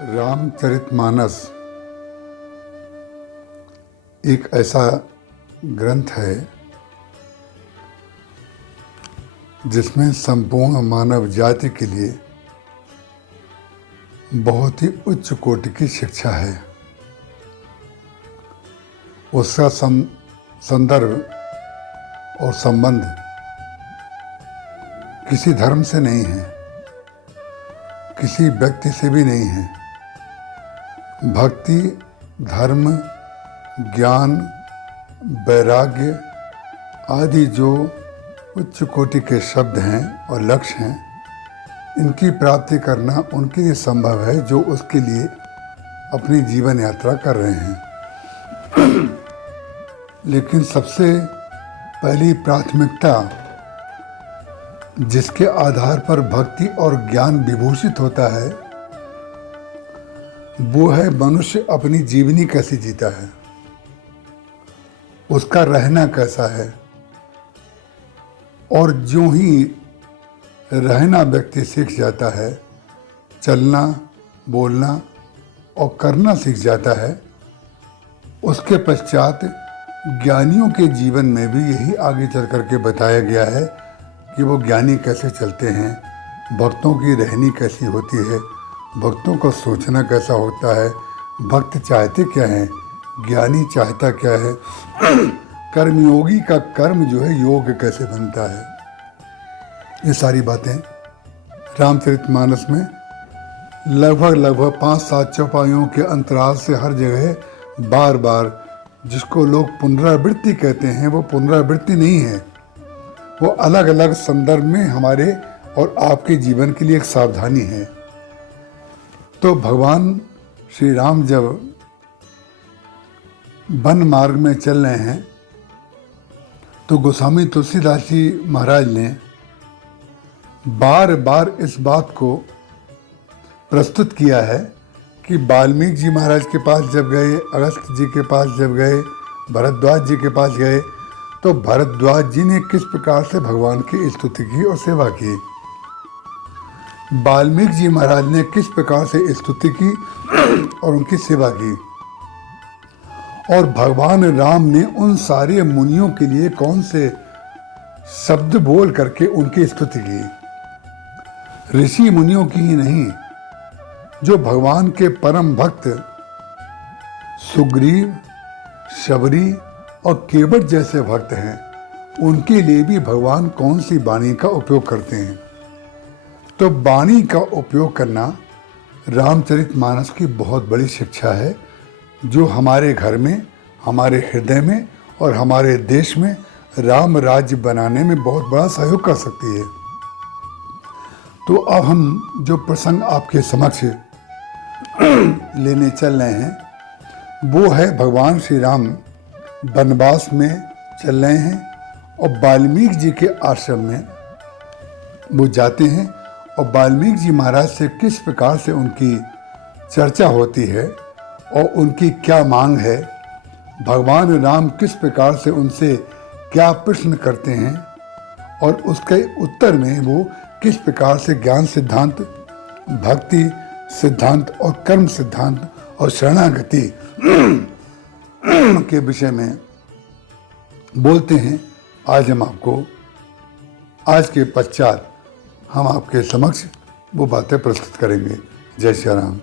रामचरितमानस एक ऐसा ग्रंथ है जिसमें संपूर्ण मानव जाति के लिए बहुत ही उच्च कोटि की शिक्षा है। उसका संदर्भ और संबंध किसी धर्म से नहीं है, किसी व्यक्ति से भी नहीं है। भक्ति, धर्म, ज्ञान, वैराग्य आदि जो उच्च कोटि के शब्द हैं और लक्ष्य हैं, इनकी प्राप्ति करना उनके लिए संभव है जो उसके लिए अपनी जीवन यात्रा कर रहे हैं। लेकिन सबसे पहली प्राथमिकता जिसके आधार पर भक्ति और ज्ञान विभूषित होता है वो है मनुष्य अपनी जीवनी कैसे जीता है, उसका रहना कैसा है। और जो ही रहना व्यक्ति सीख जाता है, चलना, बोलना और करना सीख जाता है, उसके पश्चात ज्ञानियों के जीवन में भी यही आगे चल करके बताया गया है कि वो ज्ञानी कैसे चलते हैं, भक्तों की रहनी कैसी होती है, भक्तों का सोचना कैसा होता है, भक्त चाहते क्या हैं, ज्ञानी चाहता क्या है, कर्मयोगी का कर्म जो है योग कैसे बनता है। ये सारी बातें रामचरितमानस में लगभग 5-7 चौपाइयों के अंतराल से हर जगह बार बार, जिसको लोग पुनरावृत्ति कहते हैं, वो पुनरावृत्ति नहीं है, वो अलग अलग संदर्भ में हमारे और आपके जीवन के लिए एक सावधानी है। तो भगवान श्री राम जब वन मार्ग में चल रहे हैं तो गोस्वामी तुलसीदास जी महाराज ने बार बार इस बात को प्रस्तुत किया है कि वाल्मीकि जी महाराज के पास जब गए, अगस्त्य जी के पास जब गए, भरद्वाज जी के पास गए, तो भरद्वाज जी ने किस प्रकार से भगवान की स्तुति की और सेवा की, वाल्मीकि जी महाराज ने किस प्रकार से स्तुति की और उनकी सेवा की, और भगवान राम ने उन सारे मुनियों के लिए कौन से शब्द बोल करके उनकी स्तुति की। ऋषि मुनियों की ही नहीं, जो भगवान के परम भक्त सुग्रीव, शबरी और केवट जैसे भक्त हैं, उनके लिए भी भगवान कौन सी वाणी का उपयोग करते हैं। तो वाणी का उपयोग करना रामचरितमानस की बहुत बड़ी शिक्षा है, जो हमारे घर में, हमारे हृदय में और हमारे देश में राम राज्य बनाने में बहुत बड़ा सहयोग कर सकती है। तो अब हम जो प्रसंग आपके समक्ष लेने चल रहे हैं वो है भगवान श्री राम वनवास में चल रहे हैं और वाल्मीकि जी के आश्रम में वो जाते हैं, और वाल्मीकि जी महाराज से किस प्रकार से उनकी चर्चा होती है और उनकी क्या मांग है, भगवान राम किस प्रकार से उनसे क्या प्रश्न करते हैं और उसके उत्तर में वो किस प्रकार से ज्ञान सिद्धांत, भक्ति सिद्धांत और कर्म सिद्धांत और शरणागति के विषय में बोलते हैं, आज के पश्चात हम आपके समक्ष वो बातें प्रस्तुत करेंगे। जय श्री राम।